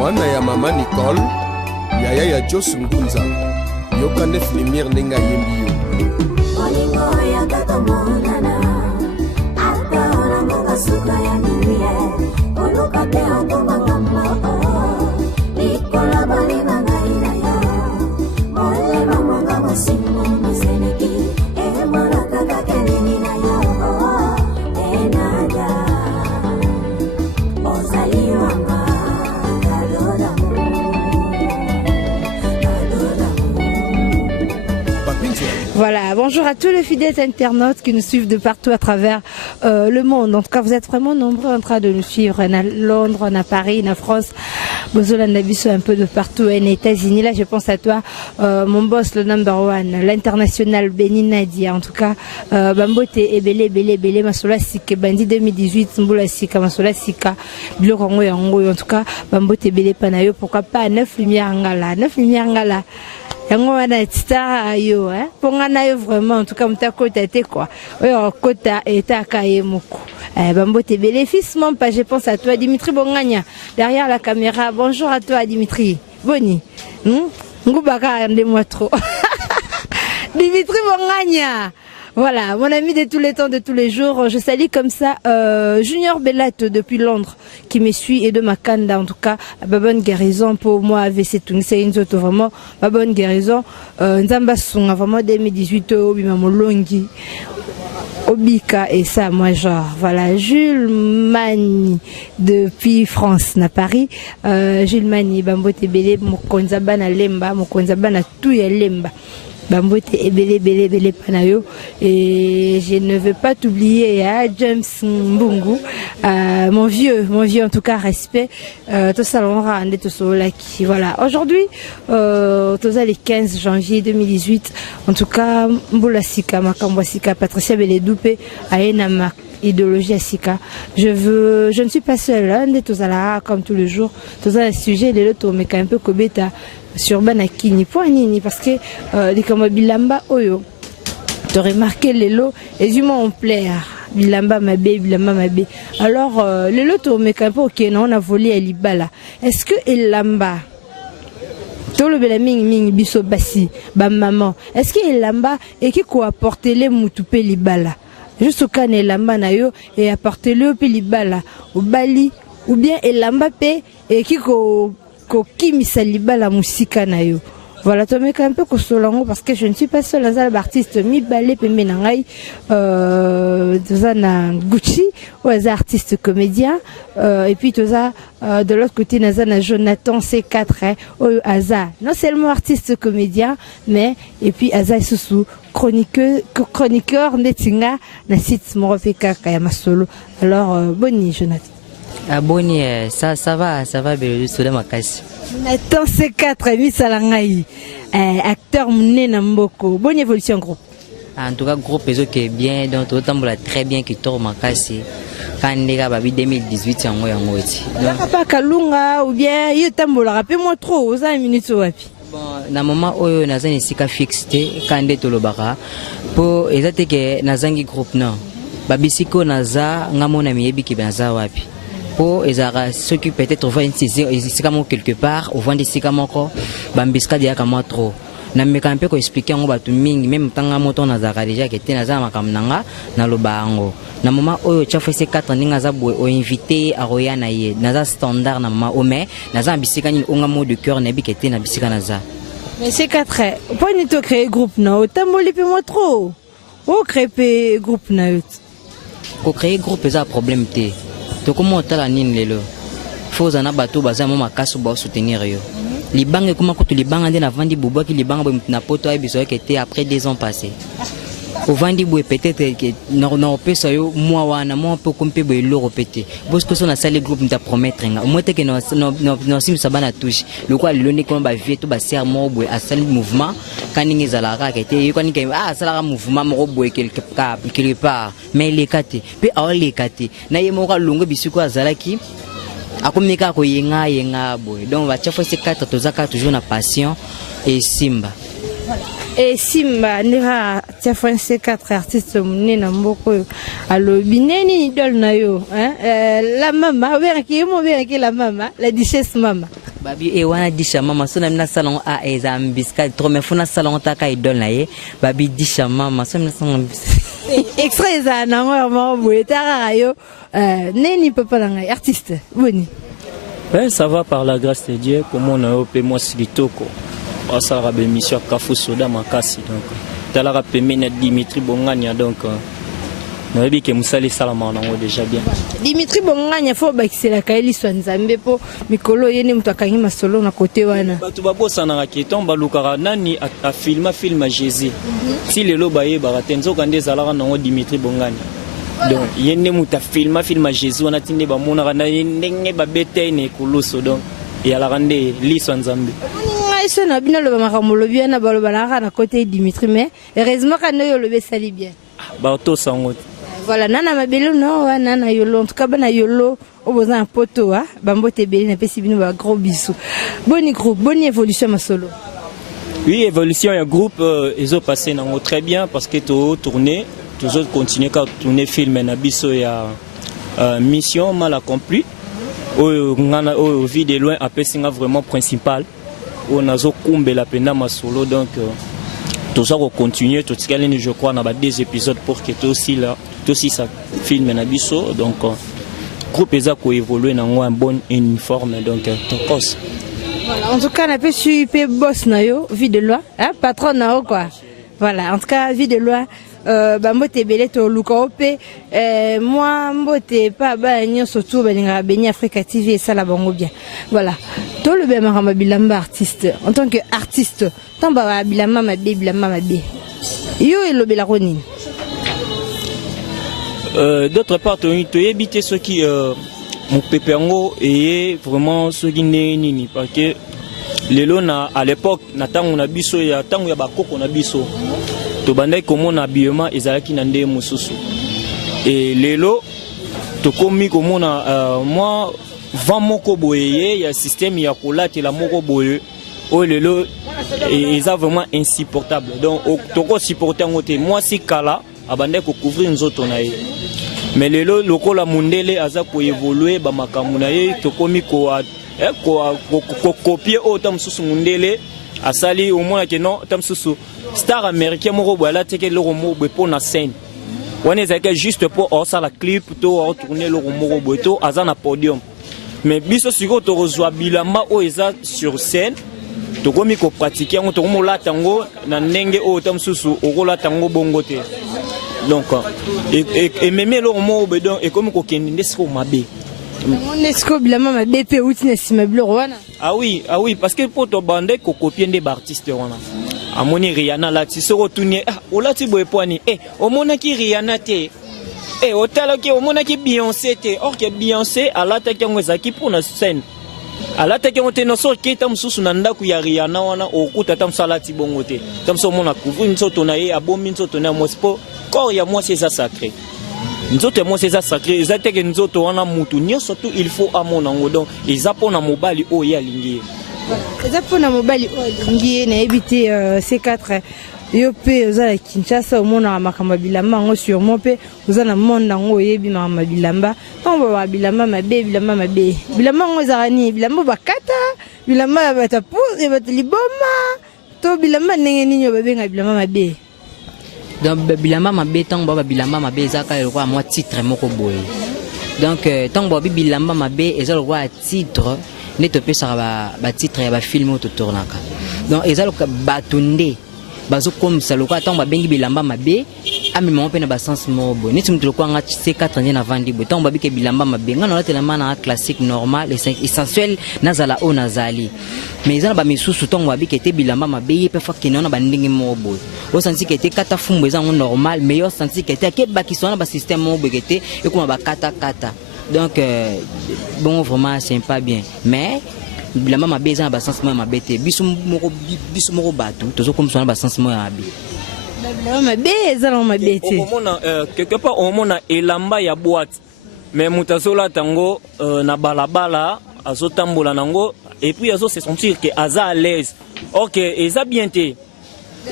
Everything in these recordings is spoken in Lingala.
mwana ya mama Nicole yaya ya Jos Ngunza yoka nef lumière nenga yembi yo olingo ya tata monana ata ona ngoga suka ya niye oluka te okomanga ikola bali nanga ya mole mamonga masimo maseneki e mara kaka kelini na yo enada ozali wanga. Voilà, bonjour à tous les fidèles internautes qui nous suivent de partout à travers le monde. En tout cas, vous êtes vraiment nombreux en train de nous suivre. On a Londres, on a Paris, on a France, Bozolandabiso, un peu de partout, on est États-Unis. Là, je pense à toi, mon boss, le number one, l'international Béni Nadia. En tout cas, Bambote et Belé, Masola Sika, Bandi 2018, Mboula Sika, Masola Sika, Bilo Kongo Yango. En tout cas, Bambote et Belé Panayo, pourquoi pas 9 lumières Angala, 9 lumières Angala. Yango wana tita yo ponga na yo vraiment en tout cas mta kota te quoi oyo kota eta kaye moko Bambote Belé fils mon pas je pense à toi Dimitri Bonganya derrière la caméra. Bonjour à toi Dimitri Boni ngubaka ande moi trop Dimitri Bonganya. Voilà, mon ami de tous les temps, de tous les jours. Je salue comme ça Junior Bellato depuis Londres qui me suit et de Makanda. En tout cas, bonne guérison pour moi. AVC c'est une autre vraiment bonne guérison. Nzamba Songa vraiment 2018 Obimamolongi Obika et ça moi genre voilà. Jules Mani depuis France na Paris. Jules Mani Bambote Belé Mokonzaba na Lemba Mokonzaba na tout ya Lemba. Bambote et Belé Panayo. Et je ne veux pas t'oublier, James Mbungu, mon vieux en tout cas, respect. Tout ça, on va rendre tout ça qui voilà. Aujourd'hui, tout ça, les 15 janvier 2018, en tout cas, Mboula Sika, Makambwa Sika, Patricia Belédoupé, Aena Mak. Idéologie à Sika. Je ne suis pas seule, hein, de tout ça comme tous les jours. Tout ça, le sujet, les lotos, mais quand même peu kobeta sur Banakini, point nini, parce que les comme Bilamba Oyo, tu as remarqué les lots, les humains ont plaire. Bilamba Mabé. Alors, les lotos, mais quand même peu, ok, non, on a volé à Libala. Est-ce que Elamba, tout le belaming ming biso basi, bam maman, est-ce que Elamba, et qui quoi apporter les moutoupe Libala? Juste au cas Elamba na yo et apporter-le au Pilibala, au Bali, ou bien Elamba pe et qui ko kimisa Libala musika na yo. Voilà, tu mets un peu Kosolango parce que je ne suis pas seule dans l'artiste mi balé pe menangai na Gucci ou les artistes comédiens et puis tout ça de l'autre côté nazana Jonathan C4 Aza non seulement artiste comédien mais et puis Aza Susu chroniqueur netinga na site morofeka kaya masolo. Alors boni Jonathan. Ah boni ça va bien sur ma casse. Nathan C4 Misalangai acteur mné na mboko. Bonne évolution groupe. En tout cas groupe qui est bien donc autant très bien qui tourne ma casse. Quand les gars babi 2018 yango eti. Pas kalunga ou bien yo tambola rappelle-moi trop aux 1 minute wapi. Bon, na moment oyo nazani sika fixé quand de tolobaka po ezate ke nazangi groupe non babisiko naza ngamona miyebi ki benza wapi po ezara ceux qui peut-être vont sika mo quelque part ou vendre sika moko bambiska dia kama trop na meka mpe ko expliquer ngo batu mingi même tanga moto nazaka déjà que te naza makamnanga na lobango na moment oyo chafe se 4 ninga za boy o invité a roya na ye naza standard na mama o mais naza bisika ni onga mot de cœur na bikete na bisika naza mais c'est 4 point ni to créer groupe na tamboli pe moi trop o créer groupe na yo ko créer groupe ça problème te to comment tala nini lelo faut zana bato baza mo makaso ba soutenir yo libanga comment ko to libanga ndena vandi bobo ki libanga ba na poto ay biso que te après 2 ans passés au vandi boue peut-être que non pesa yo moi wana moi peu compé boue lo répéter parce que son a salle groupe nous promettre nga moi te que non sim sabana touche le quoi le ne comme ba vie to ba ser mo boue à salle mouvement quand ni zalaka que te yo quand ni sala mouvement mo boue quelque part mais les kate pe a les kate na ye mo ka longo bisuko azalaki akomika ko yenga boue donc va chaque fois c'est 4 tozaka toujours na passion et simba. Et Simba, Nera, tia français 4 artistes mouné na mboko alo bineni idole na yo hein la mama ouvert qui la mama la duchesse mama babi e wana disha mama so na salon a ezambiska trop mais funa salon ta ka idol na ye babi disha mama so na salon extrait za na ngwa boye tara yo neni papa nanga artiste boni. Ben ça va par la grâce de Dieu comme on a opé moi silitoko ça rabe mission Kafu Soda makasi donc tala rape mena Dimitri Bongania donc na yebi ke musali salama nango déjà bien. Dimitri Bongania fo bakisela kaeli swanzambe po mikolo yene mutakangi masolo na côté wana batu babosa na raketon balukara nani a filma Jésus si lelo baye baratenzo kande zalaka nango Dimitri Bongania donc yene muta filma Jésus wana tinde ba mona na ndenge ba bete ne koloso donc et ala rande li swanzambe ngai na bino lo ba makamolo bien na balo balaka na côté Dimitri mais heureusement kana yo lo be sali bien ba to sango. Voilà, nana mabelo no nana yolo en tout cas bana yolo au besoin poto hein bambote belé na pesi bino ba gros bisous. Boni groupe, bonne évolution ma solo. Oui, évolution un groupe ils ont passé nango très bien parce que to tourner, toujours continuer quand tourner film na biso ya mission mal accomplie. Au vie de loin après c'est vraiment principal. On a zo kumbe la pena ma solo donc tout ça va continuer tout ce qu'elle je crois dans des épisodes pour que tout aussi là tout aussi ça filme na biso donc groupe eza ko évoluer dans un bon uniforme donc tokos. Voilà, en tout cas on a pu suivre boss na yo vie de loi hein patron na yo quoi. Voilà, en tout cas vie de loi bambote belé to lukope moi mbote pa ba nyonso tout balinga beni Africa TV et ça la bango bien. Voilà. To le be marama bilamba artiste en tant que artiste tamba bilamba mabe yo elobela roni. D'autre part tu éviter ceux qui mon pepengo et vraiment ceux qui nini parce que lelo na à l'époque na tango na biso ya tango ya bakoko na biso to bandai comme na habillement ezalaki na nde mususu et lelo to komi comme na moi vent moko boye ya système ya kolate la moko boye o lelo eza vraiment insupportable donc to ko supporter ngote moi si kala abandai ko couvrir nzoto na ye mais lelo lokola mundele aza ko évoluer ba makamu na ye to komi ko copier autant mususu mundele asali au moins que non tam susu star américain moko boala teke le romo pour na scène on est juste pour ça la clip to tourner le romo boto azana podium mais biso siko to reçoit bilamba o eza sur scène to komi ko pratiquer on to mo la tango na ndenge o tam susu o la tango bongote donc et même le romo bedon et comme ko kende sko mabe. Ah oui, parce que pour ton bandé, qu'on copie des artistes, à mon Rihanna là, tu seras tourné, ou là tu bois poignet, au monde qui Rihanna t'es, au tel qui au monde qui Beyoncé t'es, or que Beyoncé, à la tête qu'on est qui pour la scène, à la tête qu'on est dans ce qui est tam sous nanda qui a Rihanna, on a au coup de tam salati bongote, tam so mon a couvert une sorte on a eu à bon mine sorte on a moi sport, quand il y a moi c'est ça sacré. Nous autres, moi, c'est ça sacré. Ils ont que nous autres, on a moutouni, surtout il faut à mon angle. Donc, ils apprennent à mobile au yalingi. Ils apprennent à mobile au yalingi, n'a évité C4. Yopé, vous avez Kinshasa, au monde à Makamabilamba, sur mon pé, vous avez un monde en haut, yebi Makamabilamba. On va voir Bilamba, ma bé, Bilamba, ma bé. Bilamba, on va rani, Bilamba, bakata, Bilamba, batapu, et bataliboma. To Bilamba, n'engeni, yobé, Bilamba, ma bé. Donc bilamba mabe tant baba bilamba mabe ezaka le roi moi titre moko boye donc tant baba bilamba mabe ezaka le roi titre ne te peut ça ba titre ya ba film auto tournaka donc ezaka batunde bazo comme ça le roi tant baba bengi bilamba mabe ami mo pe na ba sens mo boye ni tumtu ko nga C4 ndi na vandi boye tant baba ke bilamba mabe ngana la tellement na classique normal et essentiel nazala o nazali mais ils ont ba misusu tant baba ke te bilamba mabe pe fa ke na ba ndingi mo boye au senti que était kata fumbo ezango normal mais au senti que était ba qui sont ba système mo begete et comme ba kata donc bon vraiment c'est pas bien mais la maman besoin ba sens mo mabete bisu moko batu tozo comme ça ba sens mo ya abi la maman besoin mabete au moment quelque part au moment elamba ya boîte mais mutasola tango na balabala azotambola nango et puis azo se sentir que aza à l'aise OK eza bien té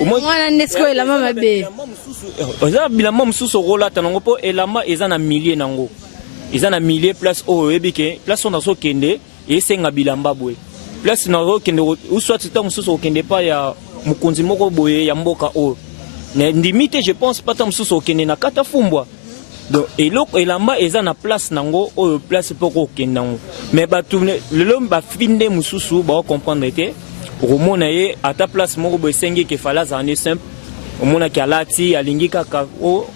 mwana nesko elamba mabe eza bilamba mususu rola tango po elamba eza na millier nango eza na millier place o ebike place on azo kende et senga bilamba boy place na okende ou soit tant mususu okende pas ya mukonzi moko boye ya mboka o na ndimite je pense pas tant mususu okende na kata fumbwa donc eloko elamba eza na place nango oyo place poko okende nango mais batu lelo ba finde mususu ba comprendre te romona ye ata place moko boye sengi ke fala za ne simple omona ki alati alingi kaka o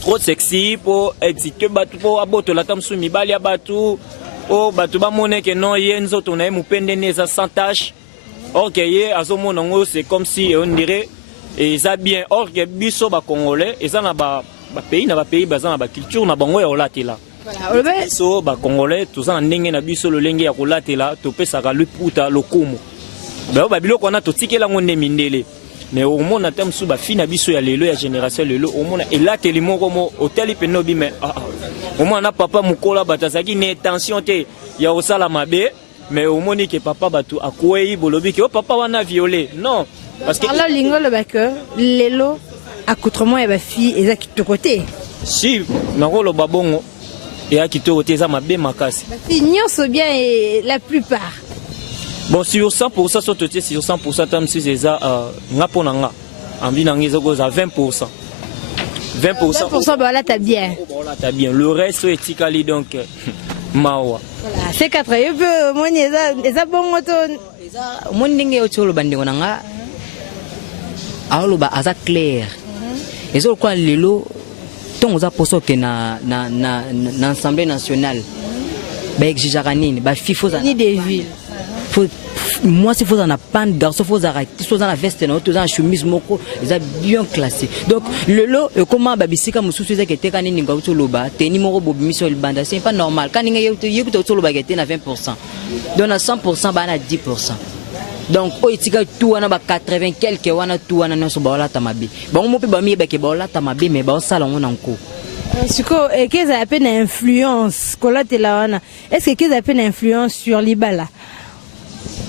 trop sexy pour expliquer batu pour abotola tamsu mibali ya batu o batu ba mone ke non ye nzoto na ye mupende neza sans tache or que ye azomona ngo c'est comme si on dirait et ça bien or que biso ba congolais et ça na ba pays na ba pays baza na ba culture na bango ya olatela voilà biso ba congolais tout ça ndenge na biso lo lenge ya kolatela to pesa ka luputa lokumu ba biloko na to tikela ngonde mindele mais au monde atam sous ba fina biso ya lelo ya génération lelo au monde elateli moko mo hôtel penobi mais au moins na papa mukola batazaki ne tension te ya osala mabe mais au monde que papa batu akwei bolobi que papa wana violé non parce que alors lingolo ba que lelo accoutrement ya ba fille eza kitoko-te si nangolo babongo et a kitoko-te eza mabe makasi ba fille nyonso bien et la plupart bon sur 100% sauté sur 100% tam si c'est ça nga ponanga envie nangi zoko za 20% 20% bah là t'as bien voilà t'as bien le reste est tikali donc mawa voilà c'est 4 yo peu moni eza bongo to eza moni ndenge yo tsolo bandingo nanga aloba aza clair ezo kwa lelo tongo za poso ke na assemblée nationale ba exigera nini ba fifo za ni des villes moi c'est faut en a pan garçon faut arrêter soit dans la veste na dans chemise moko ils bien classé donc le lot comment babisika mususu za keteka nini ngauto loba teni moko bobimission le banda c'est pas normal quand ninga yeku to loba kete na 20% donc na 100% ba na 10% donc oitika tout wana ba 80 quelque wana tout wana nso ba wala tamabi bon mo pe ba mi ba ke ba wala tamabi mais ba sala ngona nko siko qu'est-ce à peine influence kolatela wana est-ce que qu'est-ce à peine influence sur libala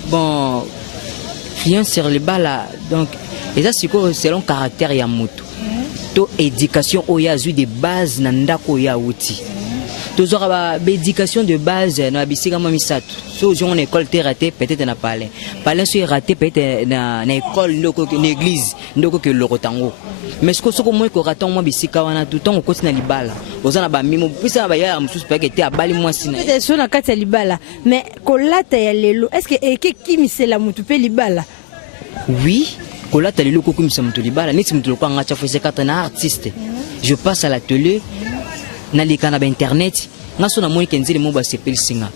bon influence sur libala donc et ça siko selon caractère ya mutu to éducation oyazu de base na ndako ya uti toujours ba éducation de base na bisika mo misato so on école te raté peut-être na parler so raté peut-être na école ndoko na église ndoko ke lokotango mais ce que soko mo ko raton mo bisika wana tout temps ko na libala ozana ba mimo pisa ba ya mususu pa ke te abali mo sina peut-être so na kati ya libala mais kolata ya lelo est-ce que eke kimisela mutu pe libala oui kolata lelo ko kimisa mutu libala niti mutu ko ngacha fese kata na artiste je passe à l'atelier na likana ba internet ngaso na moni kenzile mo ba sepel singa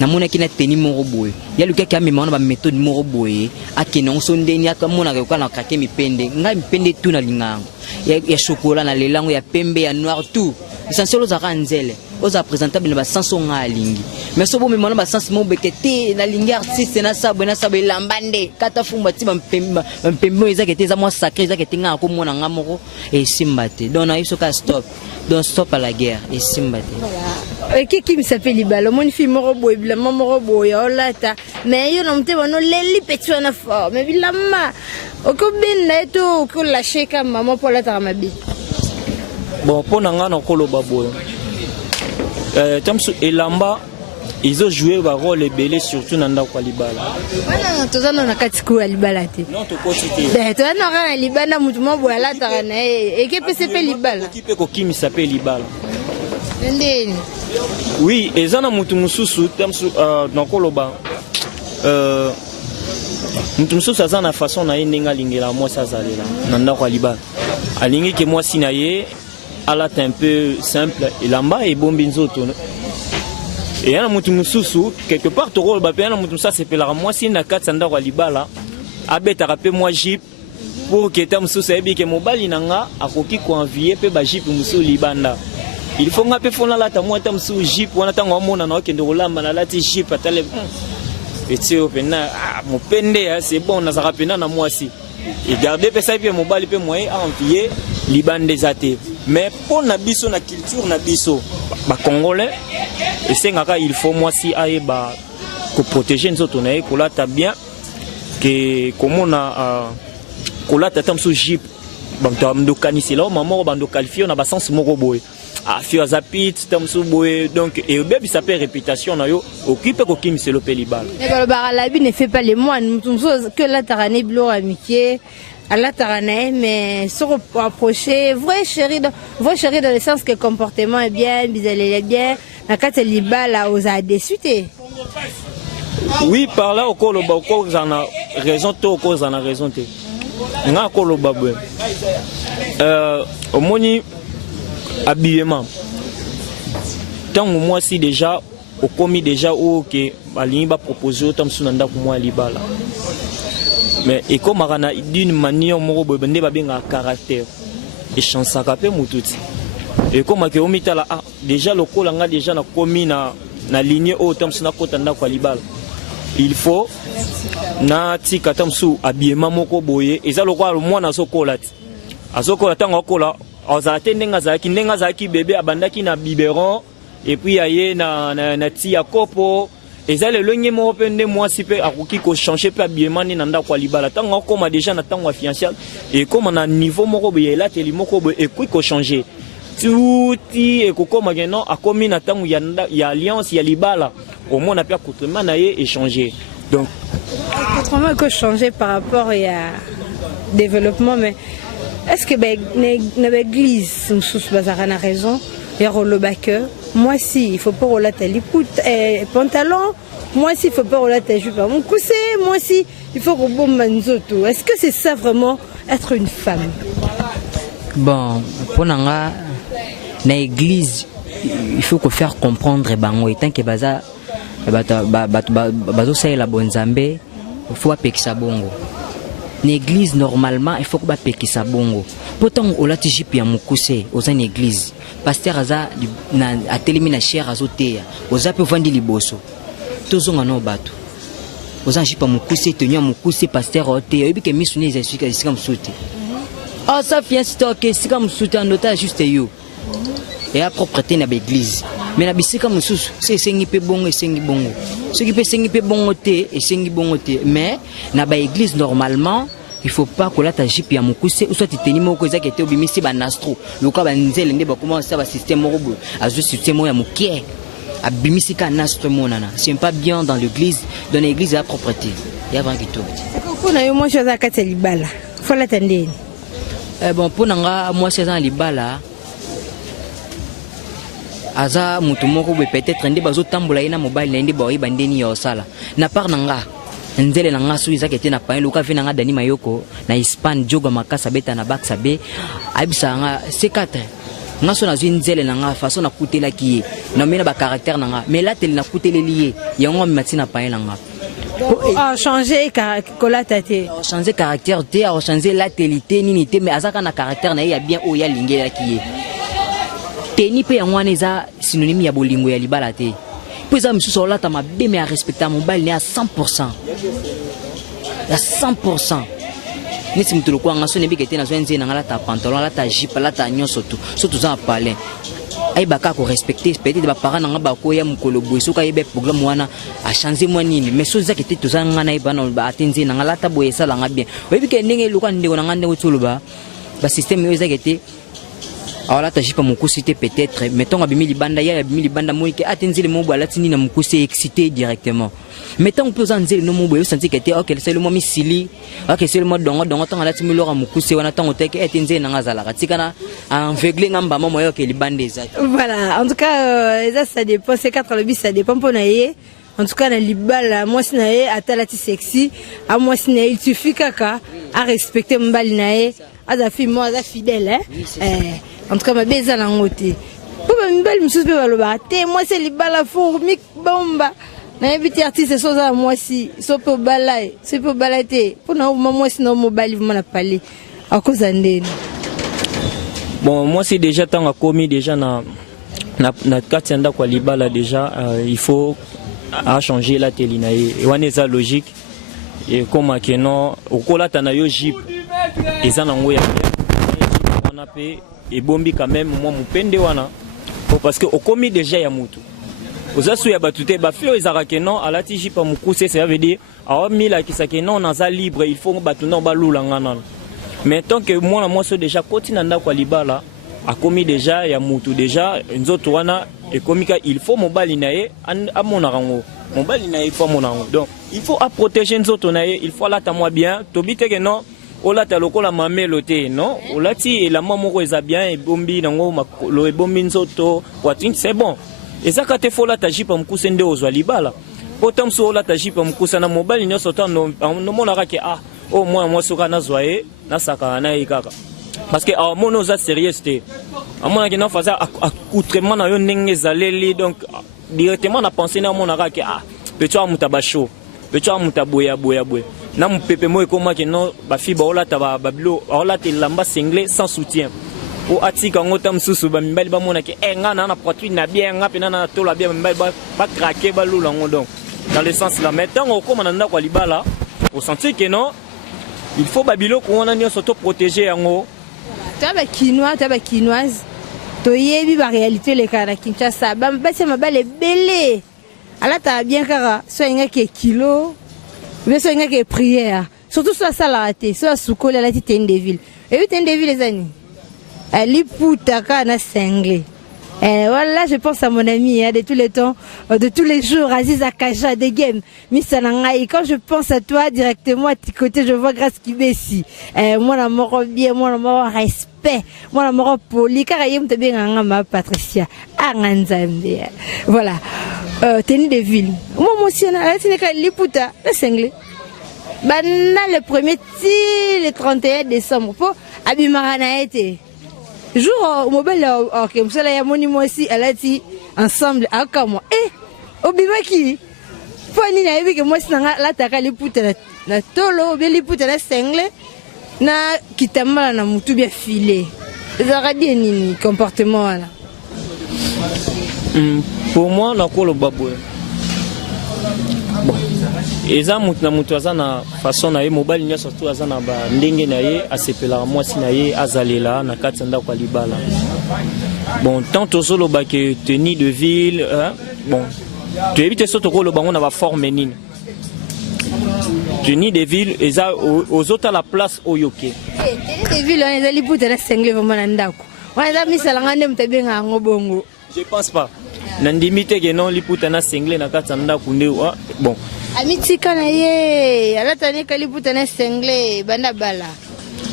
na mona kina teni moko boye ya luka ka mema na ba méthode moko boye akena onso ndeni aka mona ka na kake mipende nga mipende tu na lingango ya chocolat na lelango ya pembe ya noir tout essentiel oza kanzele oza présentable na ba sanso nga alingi mais so bo mema na ba sanso mo bekete na lingi artiste na sabo lambande kata fumba ti ba mpembe eza kete za mo sacré eza kete nga ko mona nga moko e simbate donc na iso ka stop donc stop à la guerre et simbate voilà qui me s'appelle libala mon fille moko boy bila moko boy olata mais yo na mteba no leli petit na fort mais bilama okobenda eto ko lâcher comme maman pour la taramabi bon pour nanga na koloba boy tamsu elamba ils ont joué un rôle belé surtout dans ndako libala wana tozana na katiku ya libala te non to kotité ben to na kana libana mutu mo bola ta na e ke pese pe libala qui peut ko kimi s'appelle libala ndeni oui ezana mutu mususu tamsu na koloba mutu mususu azana façon na yenga lingela moi ça zalela na ndako libala alingi ke moi sinaye ala un peu simple elamba et bombi nzoto et yana mutu mususu quelque part to rôle ba yana mutu ça c'est pelera moi si na kati ndako libala abeta rapé moi jip pour que tam mususu ebi ke mobali nanga akoki ko envier pe ba jip mususu libanda il faut nga pe fona la ta moi tam mususu jip wana tango mona na okende rolamba na lati jip atale petit opena mo pende c'est bon na za rapena na moi si et garder pe ça pe mobali pe moi envier libande zate mais pour na biso na culture na biso ba congolais et c'est ngaka il faut moi si aeba ko protéger nzoto na ye kolata bien que comment na kolata tam so jip banto amdo kanisela maman bando qualifier na ba sens moko boy afio azapit tamsu boye donc et bebi ça peut réputation na yo occupe ko kim c'est le pelibal et le baralabi ne fait pas les moines que la tarane blo amitié à la tarane mais se rapprocher vrai chéri dans le sens que comportement est bien bizarre est bien na kata libala aux a déçuté. Oui, par là, au a raison, au cause en a raison. Nga kolo babwe. Au moni habillement. Tant que moi si déjà au commis déjà ou que Balini va proposer autant sunanda pour moi libala. Mais et comme arana d'une manière moro bende ba bien caractère et chance à capé mututi. Et comme que omita là déjà le col nga déjà na commis na ligne autant sunanda kotanda kwa libala. Il faut na tika tamsu habillement moko boye eza lokwa mwana sokola ti asokola tanga kola azate ndenga zaki bébé abandaki na biberon et puis aye na tia kopo eza le lonye mo pende moi si pe akoki ko changer pe habillement ni nanda kwa libala tanga koma déjà na tanga fiancial et comme na niveau moko boye là teli moko boye et ko changer tuti et kokoma geno akomi na tangu ya alliance ya libala au moins on a pu accoutrement na échanger donc autrement que changer par rapport à développement mais est-ce que l'église sous bazarana raison et le backer moi si il faut pas rouler ta liput pantalon moi si il faut pas rouler ta jupe mon coussé moi si il faut que bombe manzoto est-ce que c'est ça vraiment être une femme? Bon pour nanga na église il faut que faire comprendre bango et tant que baza bazo ça la bonne zambé il faut apekisa bongo l'église normalement il faut que apekisa bongo pourtant on la tijipi ya mukuse aux une église pasteur aza na atelemi na cher azoteya ozape vandi liboso tozonga no bato oza jipa mukuse tenu mukuse pasteur oteya yebi ke misuni ezasika sika msuti ah ça vient stocker sika msuti andota juste yo et à propreté na l'église mais na bisika mususu c'est sengi pe bongo et sengi bongo ce qui peut sengi pe bongo té et sengi bongo té mais na ba église normalement il faut pas que la ta jipi ya mukuse ou soit teni moko ezaki té obimisi ba nastro loka ba nzele nde ba commencer ba système moko azu système ya mukie abimisi ka nastro monana c'est pas bien dans l'église à propreté et avant que tout pour na yo moi chose akata libala faut la tendeni bon pour nanga moi c'est dans libala aza mutu moko peut-être ndé bazo tambola ina mobile na ndé baoyi bandeni yo sala na par nanga nzele nanga su izaki te na pa luka vina nga dani mayoko na Hispane joga makasa beta na baksa be abisa nga C4 nga so na zwi nzele nanga façon na kutela ki na mena ba caractère nanga mais là tel na kutela lié yango matina pa nanga a changer caractère te a changer la télité ni te mais azaka na caractère na ya bien o ya lingela ki teni pe yango eza synonyme ya bolingo ya libala te pesa misusu olata mabe mais à respecter mon bal à 100% à 100% ni si mutulu kwa ngaso nebi kete na zo nze na ngala ta pantalon la ta jipe la ta nyoso surtout za parler ay baka ko respecter peut-être ba parents nga ba ko ya mukolo boiso ka yebe programme wana a changer moi nini mais so za kete to za ngana ibana ba atenze na ngala ta boyesa la nga bien oyebi ke ndenge luka ndeko na ngande ko tsuluba ba système yo za kete alors là tu as pas mon coussité peut-être mettons abimi libanda ya abimi libanda moi que atenzile mo boala tini na mukuse excité directement mettons on peut nzele no mo boyo senti que était OK c'est le mo misili OK c'est le mo dongo tant la timi lora mukuse wana tant oteke atenzele na ngazala katikana aveugle ngamba mo yo que libanda za voilà en tout cas ça dépend c'est 4 le bis ça dépend pour naie en tout cas na libala moi si naie atalati sexy à moi si naie il suffit kaka à respecter mbali naie aza fi moi aza fidèle en tout cas ma beza na ngote pour me belle mususu pe baloba te moi c'est libala fourmi bomba na ebiti artiste so za moi si so pe balai so pe balate pour na moi si no mobile vraiment na parler à cause ndeni bon moi c'est déjà tant a commis déjà na katianda kwa libala déjà il faut à changer la telina et wana eza logique et comme que non okola tana yo jip eza na ngoya wana pe et bombi quand même moi mupende wana parce que au commis déjà ya mutu ozasu ya batute ba fio ezara que non ala tiji pa mukuse ça veut dire a mila ki sa que non na za libre il faut batuna ba lula ngana mais tant que moi so déjà continue nda kwa libala a commis déjà ya mutu déjà nzoto wana et komika il faut mobali nae a monarango mobali nae il faut monarango donc il faut à protéger nzoto nae il faut la ta moi bien tobite que non ola ta lokola mamelo te non olati la maman eza bien et bombi nango makolo e bombi nzoto poitrine c'est bon et ça quand te faut la ta jipa mkusende ozwa libala autant so la ta jipa mkusana mobali nyoso ta no monaka ke ah au moins soka na zoye na saka na ikaka parce que à mon osa sérieux c'était à mon qui n'a fait ça accoutrement na yo ndenge zaleli donc directement na penser na mon araka ah peut-être amutabacho peut-être amutaboya boya na mpepe mo ekoma ke non ba fiba ola taba bablo ola te lamba single sans soutien o atika ngota msusu ba mbali ba mona ke nga na poitrine na bien nga pena na tola bien mbali ba craquer ba lula ngo donc dans le sens là maintenant on comme na kwa libala au sentir que non il faut babilo ko on a ni s'auto protéger yango taba quinoise to yebi ba réalité le kana Kinshasa ba se mabale belé ala ta bien kara so nga ke kilo mais so nga ke prière surtout so sala ate so sukola la tite ndeville et oui ndeville les amis ali puta kana sengle. Voilà, je pense à mon ami de tous les temps, de tous les jours, Aziz Akaja, des games, Miss Anangaï. Quand je pense à toi directement à tes côtés, je vois Grâce Kibesi. Moi, la mort bien, moi, la mort respect, moi, la mort poli, car il y a bien ma Patricia. Anganzambe. Voilà. Tenue de ville. Moi, aussi, on a les puta, le single. Le premier, le 31 décembre, pour Abimarana été. Jour au mobile ok msala ya moni mosi alati ensemble akamo obimaki foni na yebi ke mosi na la taka liputa na tolo be liputa na sengle na kitambala na mutu bien filé ezaka bien nini comportement là pour moi na kolo babwe bon eza mutu na mutu azana façon na ye mobile nya surtout azana ba ndenge na ye asepela mwasi na ye azalela na kati nda kwa libala bon tant solo ba que tenue de ville bon tu évites surtout ko lo bango na ba forme nini tenue de ville eza aux autres à la place oyoke tenue de ville on ezali puta na sengle vraiment na ndako on eza misala ngane mtabenga ngobongo je pense pas nandimite que non liputa na sengle na kati ndako nde bon amitika na ye alatani kaliputa na sengle banda bala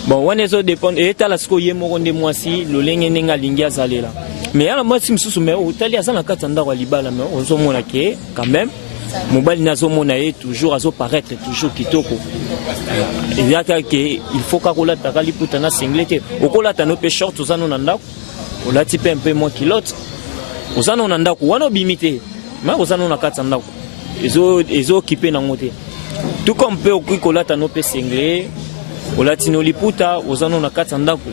bon on est au dépend et ta la sko ye moko nde mwasi lolenge nenga lingi azalela mais ala mwasi msusu mais otali azana katanda kwa libala mais on zomona ke quand même mobali nazo mona ye toujours azo paraître toujours kitoko et ya ke il faut ka kola ta kaliputa na sengle te okola ta no pe short ozano na ndako olati pe un peu moins kilote ozano na ndako wana bimité mais ozano na katanda ko ils ont occupé dans côté tout comme peut okola ta no pe sengle olatino liputa ozano na katanda ko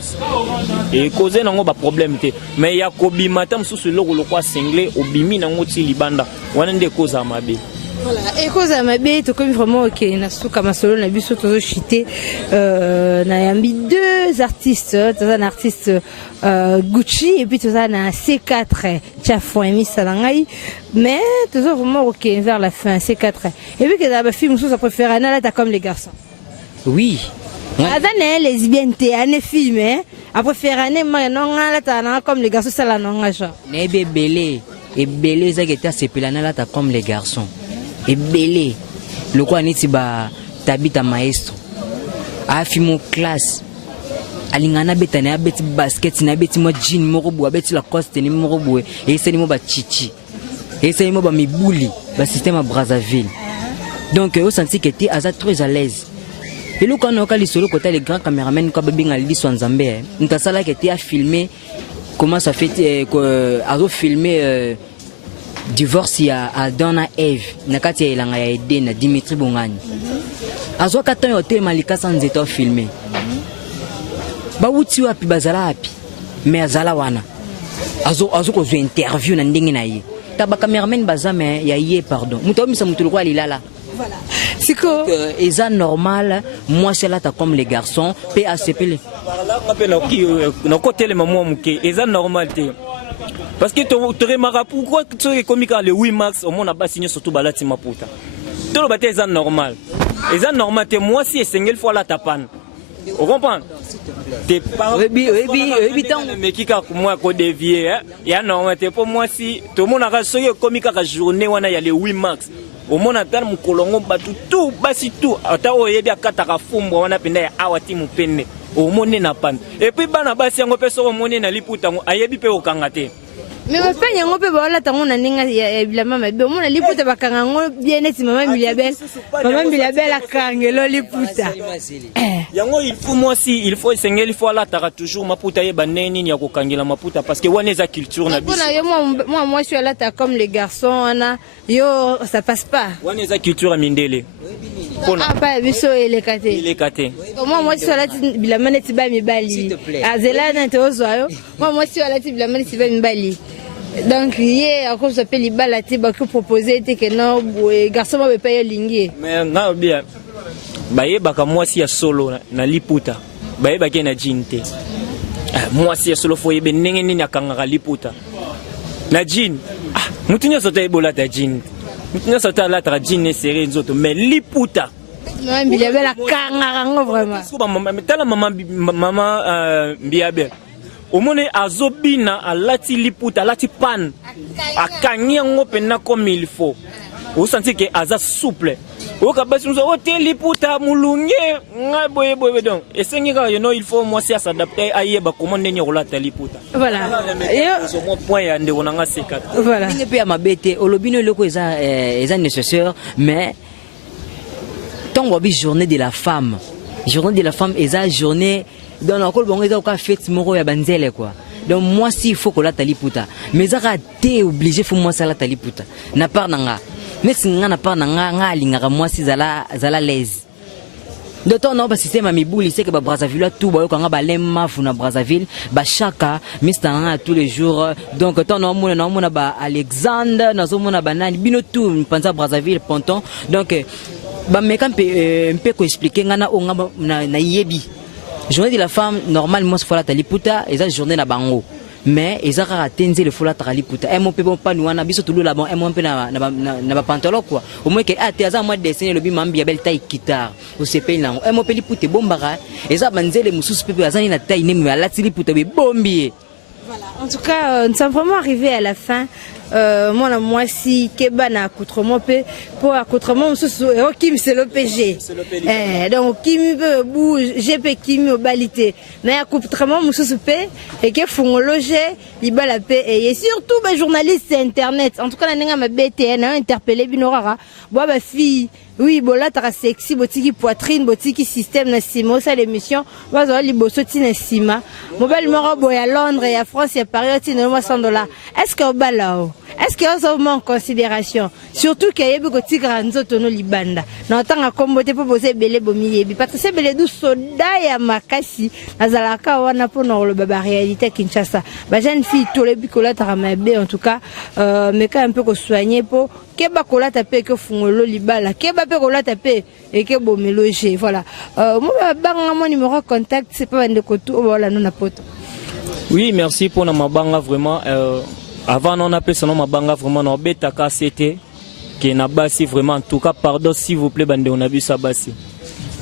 et causer nango ba problème te mais ya kobima ta msusu loko lokwa sengle obimi nango ti libanda wana nde cause mabe. Voilà, et cause à ma bête, comme vraiment, ok, na souka masolo, na biso tozo chité, na yambi deux artistes, un artiste Gucci et puis un C4 Tiafouemi Salangai, mais tozo vraiment ok vers la fin C4. Et puis que dans le film, ça préfère Anna là, t'as comme les garçons. Oui. Adane lesbienne t'es un film, hein. Après faire un non là t'as comme les garçons ça là non genre. Nebe belé et belé ça qui était sepelana là t'as comme les garçons. Et belé le quoi niti ba tabita maestro a fimo classe alingana betane a beti basket na beti mo jean moko bo beti la coste ni moko bo et c'est ni mo ba chichi et c'est ni mo ba mibuli ba système à Brazzaville donc au senti que tu as très à l'aise et le quand on a lisolo côté les grands caméramans ko babinga liso nzambe ntasala que tu a filmé comment ça fait a filmé divorce ya Adona Eve nakati ya ilanga ya Eden na Dimitri Bongani azwa katon yote malika sanzeto filmer ba wuti wapi bazala api mais azala wana azo ko zo interview na ndenge na ye taba cameraman bazame ya ye pardon muto misa mutu ko alilala voilà c'est quoi eza normal moi c'est là comme les garçons pe acpl voilà ngapela ki na côté le maman muke eza normal te. Parce que tu remarques pourquoi tu es comme le 8 mars, au monde n'a pas signé surtout balati maputa. Tout le bâtiment est normal. Et c'est normal, moi si c'est une fois la tapane. Vous comprenez? T'es pas. Oui, mais qui a moi qu'on dévié, hein? Ya non, t'es pas moi si. Tout le monde a rassuré comme il a journée, on a y a les 8 max. Au monde a tellement mon colongo battu tout, basi tout. Ata o yebi akataka fumbo, on a pena ya awati mu penne. Au monde n'a pas. Et puis bana basi yango peso au monde na liputa ngo ayebi pe okangate. Mais ma peine yango pe ba la tango na ninga ya bilama mabe. Au monde liputa bakanga ngo bien neti maman Miliabel. Maman Miliabel akangelo liputa. Yango il faut moi si il faut sengeli faut la tara toujours maputa ye baneni ni ya kokangela maputa parce que wana za culture na biso. Moi je suis là ta comme les garçons ana yo ça passe pas. Wana za culture mindele. Ah pas biso elekate. Elekate. Moi je suis là bilama neti ba mibali. Azela na te ozoyo. Moi je suis là bilama neti ba mibali. Donc hier à cause appelle libala te ba que proposer était que non garçon va payer lingi. Mais nga bien. Baye baka mwasi ya solo na liputa baye bake na jinte mwasi ya solo foye benenge nini akangaka liputa na jin mutunya sota ebola ta jin mutunya sota la tra jin ne seré nzoto mais liputa Mbiabel akangaka ngo vraiment suba mama Mbiabel omone azobina alati liputa alati pan akangi ngo pena comme il faut vous sentez que aza souple. Voilà. Il faut moi s'adapter à comment voilà. Nécessaire, mais tant que journée de la femme, est la journée dans la col fête moro ya banzele quoi. Donc moi si il faut que la taliputa, mais ça t'es obligé faut moi ça la taliputa. Na part nanga. Mais si on n'a pas nga moi si zala l'aise. De temps non parce que c'est ma mibouli c'est que ba Brazzaville tout ba yo ba lemma funa Brazzaville ba chaka mistanga tous les jours donc temps non mona ba Alexandre nazo mona banani bino tout pensa Brazzaville ponton donc ba meka mpe ko expliquer ngana o ngaba na yebi. Journée de la femme normalement c'est faut la taliputa et ça journée na bango. Mais ils ont raté le foulard à l'ipouta. Et mon peu bon pas nous on a biso tout le là-bas. Et mon peu na pantalon quoi. Au moins que ah t'es à moi dessiner le bim Mbiabel taille guitare. Au CP là. Et mon peu l'ipouta bombara. Et ça banzele musus peu azani na taille nemi la l'ipouta bombier. Voilà. En tout cas, nous sommes vraiment arrivés à la fin. Moi si keba na accoutrement pour accoutrement Kim c'est le PG. Donc Kim bou GP Kim au balité. Mais accoutrement mususu pe et que font loger il bala pe et surtout ba journaliste internet. En tout cas na nga ma BTN interpellé binorara. Boa ba fille oui bola tara sexy botiki poitrine botiki système na simo ça l'émission bazo liboso tina sima mobile moro boya Londres et à France et à Paris tina $100. Est-ce que balao est-ce qu'il y a en considération surtout qu'il y a beaucoup de grands autonomes libanda na tanga kombote po bose belé bomi yebi Patricia belé du soda ya makasi nazalaka wana po na le baba réalité Kinshasa ba jeune fille tout le bikola tara mabe en tout cas mais quand un peu ko soigner po keba kola tapé que fungolo libala keba pe kola tapé et que bo mélanger voilà moi banga mon numéro contact c'est pas de kotu voilà non poto. Oui merci pour na mabanga vraiment avant on appelle son nom mabanga vraiment na betaka c'était que na basi vraiment en tout cas pardon s'il vous plaît bande on a vu ça basi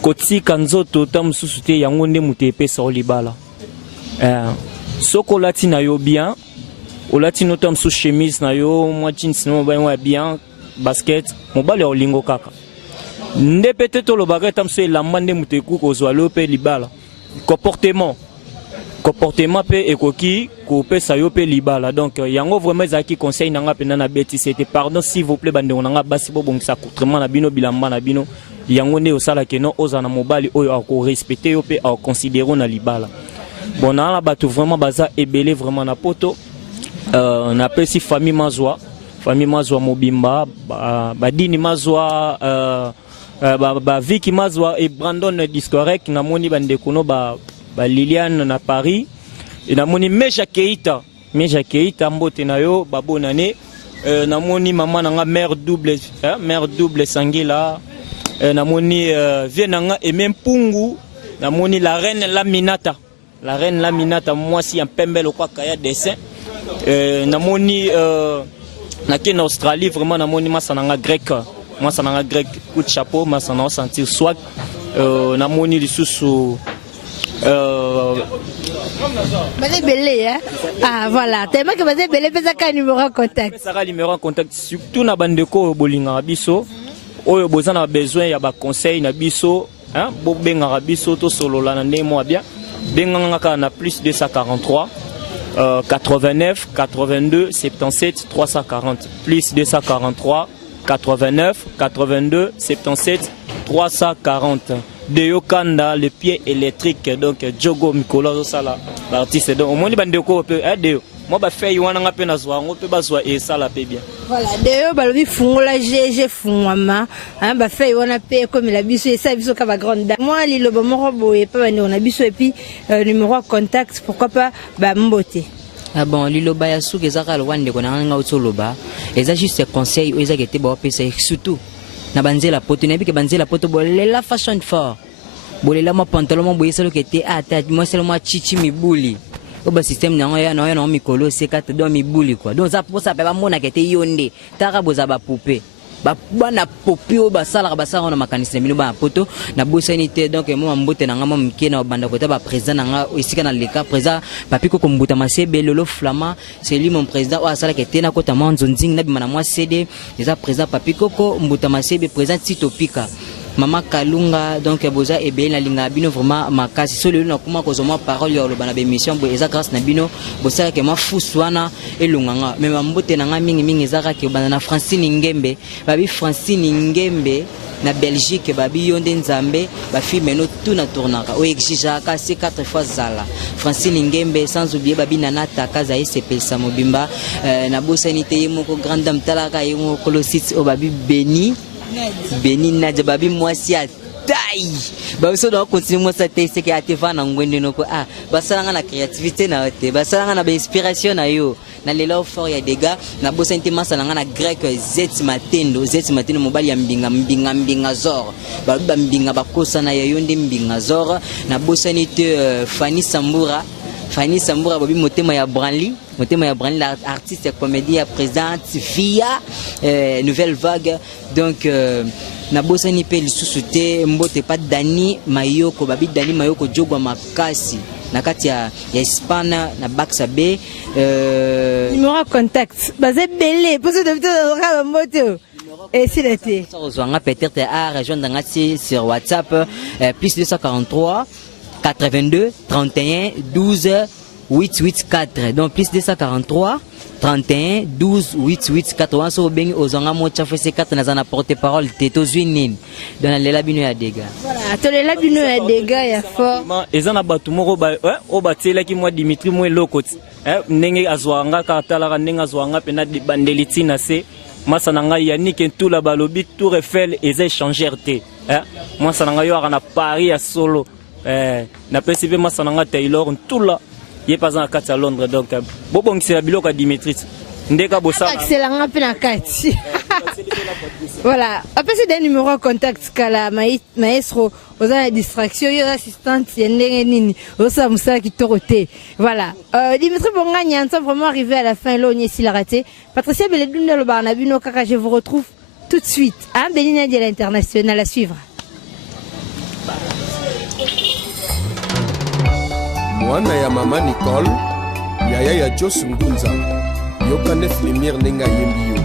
koti kanzoto tam susute yango nde mutepe so libala sokolati na yo bien olati notam sous chemise na yo moi jeans no ba bien basket mobale olingo kaka nde peut-être le bagage tam se lamba nde muteku ko zo lope libala comportement pe ekoki ko pesa yo pe libala donc yango vraiment zaki conseil nanga pena na beti c'était pardon s'il vous plaît bande onanga basi bo bongisa accoutrement na bino bilamba na bino yango nde osala ke no ozana mobali oyo ako respecter yo pe a considérer na libala bon na la bato vraiment baza ebele vraiment na poto na pesi famille mazwa mobimba badini mazwa ba Vicky mazwa et Brandon Discorrect na moni bande kuno ba Liliane na Paris et na moni Meja Keita mbote na yo babonane na moni maman na mère double sangila na moni vienanga et même pungu na moni la reine Laminata moi si un pembelo kwa kaya dessin na moni na ken Australie vraiment na moni masananga grec coup de chapeau masana sentir swag na moni lisusu Bazé belé, hein? Ah, voilà. Tellement que bazé belé, peut ça numéro en contact. Ça numéro en contact, surtout na bandeko bolinga biso. Oyo bozana besoin ya ba conseil na biso, hein? Bo benga biso to solo la na ndemo bien. Benga ka na plus 243 89 82 77 340 plus 243 89 82 77 340. Deo Kanda, le pied électrique, donc Djogo Mikola Sala, l'artiste. Donc au moins les bandeko peut Deo. Moi ba fait wana nga pe na zwa ngo pe ba zwa e sala pe bien. Voilà, Deo balobi fungola GG fungwama, hein ba fait wana pe comme la biso et ça biso ka ba grande dame. Moi li lobo moko boye pa on a biso et puis numéro contact pourquoi pas ba mbote. Ah bon, liloba ya suki ezaka lwande kona nga utoloba. Eza juste conseil eza kete ba pesa surtout. Na banzela poto na bike banzela poto bolela fashion fort. Bolela ma pantalon mo boyeselo kete ata moi seulement moi chichi mibuli. Oba système na ya na mikolo C4 do mibuli quoi. Donc ça pour ça ba mona kete yonde. Taka boza ba poupée. Bana popi o basala basala na makanisi mino ba poto na bosanité donc moi mbote na ngama mke na banda kota ba président nga isika na leka président papi ko mbuta masebe lolo flama c'est lui mon président o asala kete na kota manzo nzing na bimana moi CD déjà président papi ko mbuta masebe président Titopika Mama Kalunga donc boza ebe na linga bino vraiment makasi so lelo na kuma ko zoma parole yo lo bana be mission bo eza grâce na bino bo sala ke ma fuswana elunganga mais mbote na nga mingi ezaka ke bana na Francine Ngembe babi Francine Ngembe na Belgique babi yonde nzambe ba fi meno tout na tournaka o exija ka c'est 4 fois zala Francine Ngembe sans oublier babi Nanata kaza SPL Samobimba na bosanité yemo grande dame talaka yemo kolosit o babi Beni Nadja babi mwasi a taille. Babiso doit continuer moi ça c'est que ateva na ngwende noko ah basala na créativité na te basala na ba inspiration na yo na lelo fort ya dega na bosente masala na grec zet matendo mobali ya mbinga zor babi ba mbinga bakosa na yo nde mbinga zor na bosanité Fanny Sambura babi motema ya Branly l'artiste comédien présente via Nouvelle Vague donc na bosani pe lisusu te mbote pas Dani Mayoko babi Dani Mayoko jogwa makasi na kati ya Espagne na Baxa B numéro contact bazé belé pour ce de moto et c'est l'été ça rejoindra peut-être à rejoindre ngati sur WhatsApp plus 243 82 31 12 884 donc plus 243 31 12 884 on so bengi ozanga mo chafe C4 na zana porte-parole teto zwinine dans lela bino ya dega voilà to lela bino ya dega ya fort ezana batu moko ba o batela ki moi Dimitri moi lokoti ndenge azwanga ka talaka ndenge azwanga pena de bandeliti na se masananga Yannick Ntula balobi Tour Eiffel eza échangeur te masananga yo na Paris ya solo na PCB masananga Taylor Ntula yé pas en kati à Londres donc bobong c'est biloko Dimitri ndeka bossa excellent pe na kati voilà après c'est des numéros en contact kala maestro oza distraction yo assistante yendenge nini osa musala kitorote voilà Dimitri Bonganya nous sommes vraiment arrivé à la fin l'ogné s'il a raté Patricia Beledunda le barnabino kaka je vous retrouve tout de suite à Belina de l'international à suivre. Mwana ya mama Nicole yaya ya Jos Ngunza yokane flimir nenga yembi yo